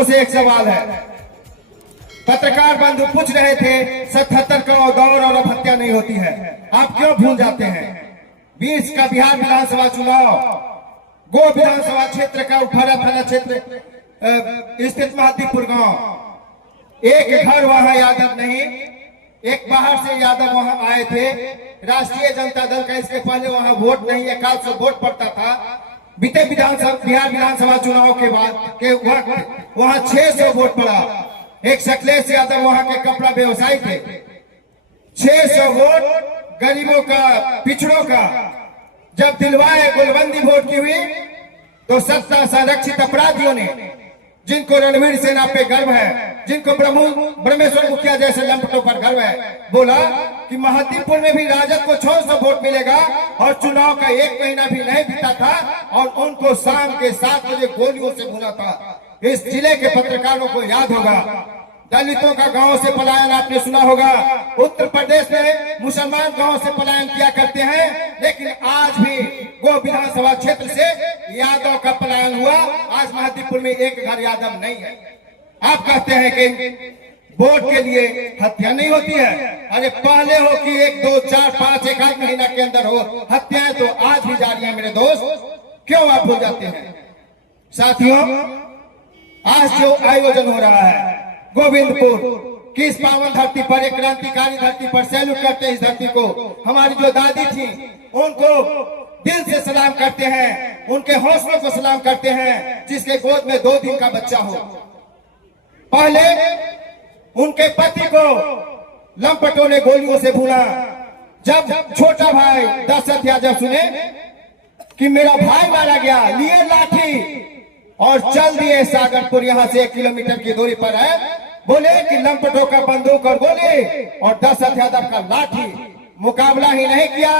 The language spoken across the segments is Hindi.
बंधुओं से एक सवाल है। पत्रकार बंधु पूछ रहे थे 77 करोड़ गौर और हत्या नहीं होती है, आप क्यों भूल जाते हैं? 20 का बिहार विधानसभा चुनाव, गो विधानसभा क्षेत्र का उठारा थाना क्षेत्र स्थित महादीपुर गांव, एक घर वहां यादव नहीं, एक बाहर से यादव वहां आए थे। राष्ट्रीय जनता दल का इसके पहले वहां वोट नहीं, 100 वोट पड़ता था। बीते बिहार विधानसभा चुनाव के बाद के वक्त वहां 600 वोट पड़ा। एक शक्लेश यादव वहां के कपड़ा व्यवसायी थे। 600 वोट गरीबों का, पिछड़ों का। जब दिलवाए गुलबंदी वोट की हुई तो सत्ता संरक्षित अपराधियों ने, जिनको रणवीर सेना पे गर्व है, जिनको ब्रह्मेश्वर मुखिया जैसे लंपटों पर गर्व है, बोला कि महादीपुर में भी राजद को 600 वोट मिलेगा और चुनाव का 1 महीना भी नहीं बीता था और उनको शाम के 7 बजे गोलियों से भुना था। इस जिले के पत्रकारों को याद होगा। दलितों का गांव से पलायन आपने सुना होगा। उत्तर प्रदेश में मुसलमान गांव से पलायन किया करते हैं, लेकिन आज भी वो विधानसभा क्षेत्र से यादव का पलायन हुआ। आज महादीपुर में एक घर यादव नहीं है। आप कहते हैं कि वोट के लिए हत्या नहीं होती है। अरे पहले हो कि 1, 2, 4, 5 एक आध महीना के अंदर हो, हत्याएं तो आज भी जारी है मेरे दोस्त। क्यों आप भूल जाते हैं? साथियों, आज जो आयोजन हो रहा है गोविंदपुर की इस पावन धरती पर, एक क्रांतिकारी धरती पर, सैल्यूट करते हैं इस धरती को। हमारी जो दादी थी उनको दिल से सलाम करते हैं, उनके हौसलों को सलाम करते हैं, जिसके गोद में 2 दिन का बच्चा हो। पहले उनके पति को लंपटों ने गोलियों से भूना। जब छोटा भाई दशरथ यादव सुने कि मेरा भाई मारा गया, लिए लाठी और चल दिए सागरपुर, यहां से 1 किलोमीटर की दूरी पर है। बोले कि लंपटों का बंदूक और गोली और दशरथ यादव का लाठी। मुकाबला ही नहीं किया।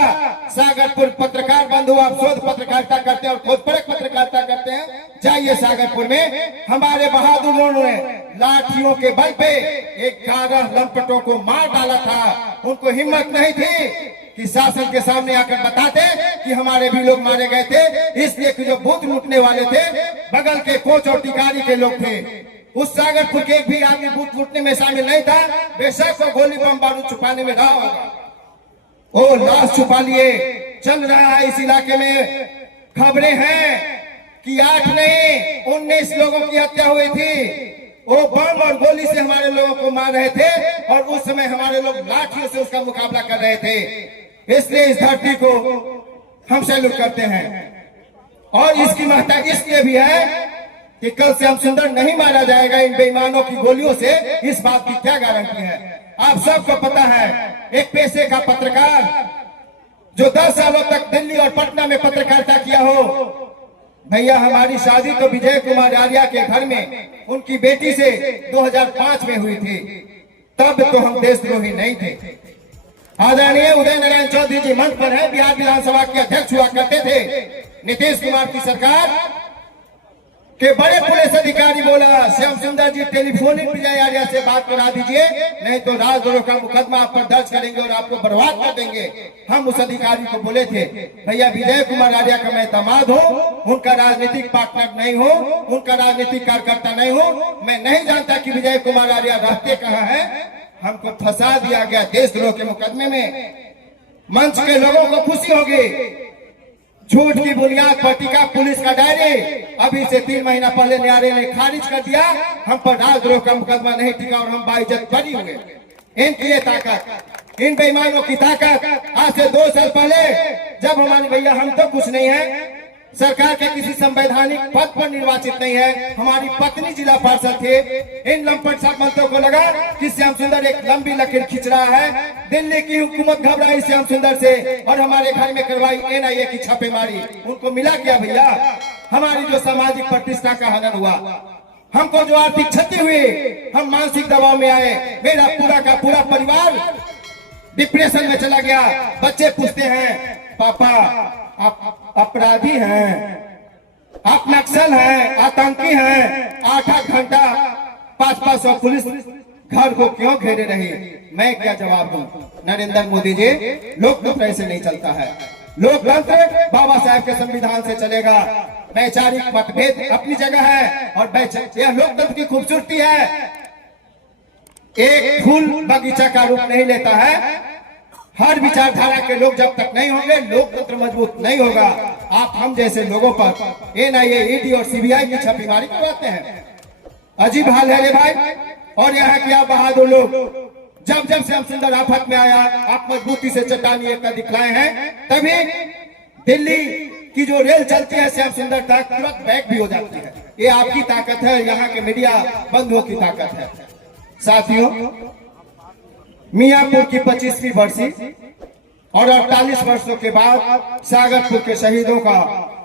सागरपुर पत्रकार बंधु, आप शोध पत्रकारिता करते हैं और खोजपरक पत्रकारिता करते हैं, जाइए सागरपुर में। हमारे बहादुरों ने लाठियों के बल पे 11 लंपटों को मार डाला था। उनको हिम्मत नहीं थी कि शासन के सामने आकर बताते कि हमारे भी लोग मारे गए थे। इसलिए कि जो बूथ लूटने वाले थे बगल के कोच और टिकारी के लोग थे। उस सागरपुर के एक भी आदमी बूथ लूटने में शामिल नहीं था। बेशक वो गोली बम बारूद छुपाने में रहा होगा। वो लाश छुपा लिए। चल रहा है इस इलाके में, खबरें हैं कि 8 नहीं 19 लोगों की हत्या हुई थी। वो बम और गोली से हमारे लोगों को मार रहे थे और उस समय हमारे लोग लाठियों से उसका मुकाबला कर रहे थे। इसलिए इस धरती को हम सैल्यूट करते हैं। और इसकी महत्ता इसलिए भी है कि कल से हम सुंदर नहीं मारा जाएगा इन बेईमानों की गोलियों से। इस बात की क्या गारंटी है? आप सबको पता है, एक पेशे का पत्रकार जो 10 सालों तक दिल्ली और पटना में पत्रकारिता किया हो। भैया, हमारी शादी तो विजय कुमार आर्या के घर में उनकी बेटी से 2005 में हुई थी। तब तो हम देशद्रोही नहीं थे। आदरणीय उदय नारायण चौधरी जी मंच पर है, बिहार विधानसभा के अध्यक्ष हुआ करते थे। नीतीश कुमार की सरकार के बड़े पुलिस अधिकारी बोला, श्याम सुंदर जी टेलीफोनिक विजय आर्या से बात करा दीजिए, नहीं तो राजद्रोह का मुकदमा आप पर दर्ज करेंगे और आपको बर्बाद कर देंगे। हम उस अधिकारी को बोले थे, भैया विजय कुमार आर्या का मैं दामाद हूँ, उनका राजनीतिक पार्टनर नहीं हूँ, उनका राजनीतिक कार्यकर्ता नहीं हूँ। मैं नहीं जानता कि विजय कुमार आर्या रहते कहाँ है। हमको फंसा दिया गया देशद्रोह के मुकदमे में। मंच के लोगों को खुशी होगी। झूठ की बुनियाद पर टिका पुलिस का डायरी अभी से 3 महीना पहले न्यायालय ने खारिज कर दिया। हम पर राजद्रोह का मुकदमा नहीं टिका और हम बाइज्जत बरी हुए। इनकी ये ताकत, इन बेईमानों की ताकत। आज से 2 साल पहले जब हमारे भैया, हम तो कुछ नहीं है, सरकार के किसी संवैधानिक पद पर निर्वाचित नहीं है, हमारी पत्नी जिला पार्षद थे। इन लंपट सामंतों को लगा कि श्याम सुंदर एक लंबी लकीर खींच रहा है। दिल्ली की हुकूमत घबराई श्याम सुंदर से और हमारे घर में करवाई NIA की छापेमारी। उनको मिला क्या भैया? हमारी जो सामाजिक प्रतिष्ठा का हनन हुआ, हमको जो आर्थिक क्षति हुई, हम मानसिक दबाव में आए। मेरा पूरा का पूरा परिवार डिप्रेशन में चला गया। बच्चे पूछते हैं, पापा आप अपराधी हैं, आप नक्सल हैं, आतंकी हैं। 8-8 घंटा 500 पुलिस घर को क्यों घेरे रही? मैं क्या जवाब दूं? नरेंद्र मोदी जी, लोकतंत्र ऐसे नहीं चलता है। लोकतंत्र बाबा साहब के संविधान से चलेगा। वैचारिक मतभेद अपनी जगह है और यह लोकतंत्र की खूबसूरती है। एक फूल बगीचा का रूप नहीं लेता है। हर विचारधारा के लोग जब तक नहीं होंगे, लोकतंत्र मजबूत नहीं होगा। आप हम जैसे लोगों पर एनआईए, ईडी और सीबीआई की छापेमारी करवाते हैं। अजीब हाल है रे भाई। और यहाँ क्या बहादुर लोग, जब जब श्याम सुंदर आफत में आया, आप मजबूती से चट्टानी एकता दिखलाए हैं, तभी दिल्ली की जो रेल चलती है श्याम सुंदर तक, तुरंत बैक भी हो जाती है। ये आपकी ताकत है, यहाँ के मीडिया बंधुओं की ताकत है। साथियों, मियाँपुर की 25वीं बरसी और 48 वर्षों के बाद सागरपुर के शहीदों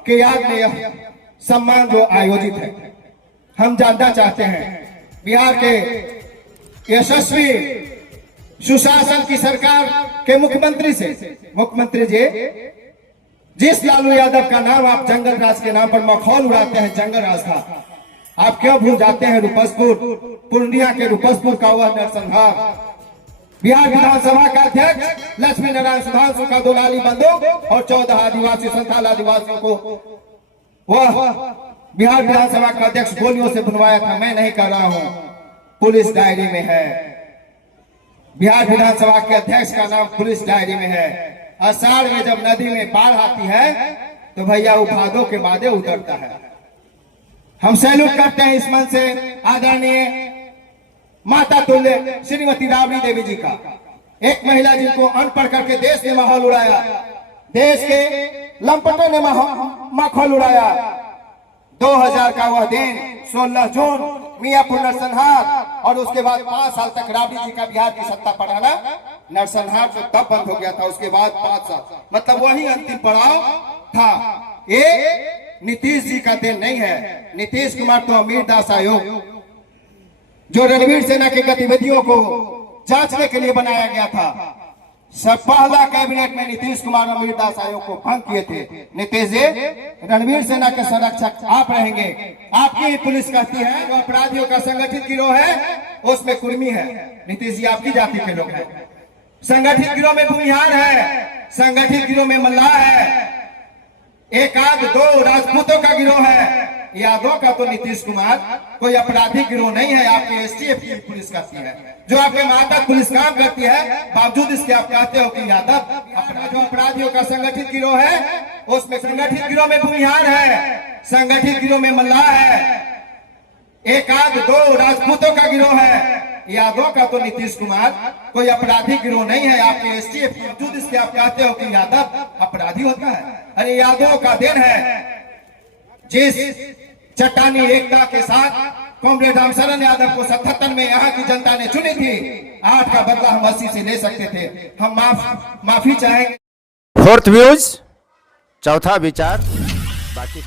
के याद में यह सम्मान जो आयोजित है, हम जानना चाहते हैं बिहार के यशस्वी सुशासन की सरकार के मुख्यमंत्री से, मुख्यमंत्री जी, जिस लालू यादव का नाम आप जंगल राज के नाम पर मखौल उड़ाते हैं, जंगल राज था, आप क्यों भूल जाते हैं रूपसपुर, पूर्णिया के रूपसपुर का वह नरसंहार। बिहार विधानसभा का अध्यक्ष लक्ष्मी नारायण सुधांशु का 2 लाली बंदूक और 14 आदिवासी संथाल आदिवासियों को वह बिहार विधानसभा का अध्यक्ष गोलियों से बुनवाया था। मैं नहीं कर रहा हूं, पुलिस डायरी में है। बिहार विधानसभा के अध्यक्ष का नाम पुलिस डायरी में है। आषाढ़ में जब नदी में बाढ़ आती है तो भैया उफादों के बादे उतरता है। हम सैल्यूट करते हैं इस मन से आदरणीय माता तुल्य श्रीमती राबड़ी देवी जी का, एक महिला जिनको अनपढ़ करके देश ने माहौल उड़ाया, देश के लंपटों ने माहौल उड़ाया। 2000 का वह दिन 16 जून मियाँपुर नरसंहार, और उसके बाद 5 साल तक राबड़ी जी का बिहार की सत्ता पढ़ाना। नरसंहार तो तब बंद हो गया था, उसके बाद 5 साल, मतलब वही अंतिम पड़ाव था। ये नीतीश जी का दिन नहीं है। नीतीश कुमार तो अमीर दास आयोग, जो रणवीर सेना की गतिविधियों को जांचने के लिए बनाया गया था, सब पहला कैबिनेट में नीतीश कुमार अमीर दास आयोग को भंग किए थे। नीतीश जी, रणवीर सेना के संरक्षक आप रहेंगे। आपकी ही पुलिस कहती है वो अपराधियों का संगठित गिरोह है, उसमें कुर्मी है। नीतीश जी आपकी जाति के लोग हैं। संगठित गिरोह में भूमिहार है, संगठित गिरोह में मल्लाह है, एक आध 2 राजपूतों का गिरोह है। यादव का तो नीतीश कुमार कोई आपराधिक गिरोह नहीं है। आपकी एसटीएफ की पुलिस करती है, जो आपके मातक पुलिस काम करती है, बावजूद इसके आप कहते हो कि यादव जो अपराधियों का संगठित गिरोह है, उसमें संगठित गिरोह में भूमिहार है, संगठित गिरोह में मल्लाह है, एक आध 2 राजपूतों का गिरोह है। यादव का तो नीतीश कुमार कोई आपराधिक गिरोह नहीं है। आपके एसटीएफ की बावजूद इसके आप कहते हो कि यादव अपराधी होता है। अरे यादव का दिन है, जिस चट्टानी एकता के साथ कॉमरेड रामशरण यादव को 77 में यहाँ की जनता ने चुनी थी। 8 का बदला हम 80 से ले सकते थे। हम माफी चाहेंगे। 4th व्यूज, चौथा विचार, बाकी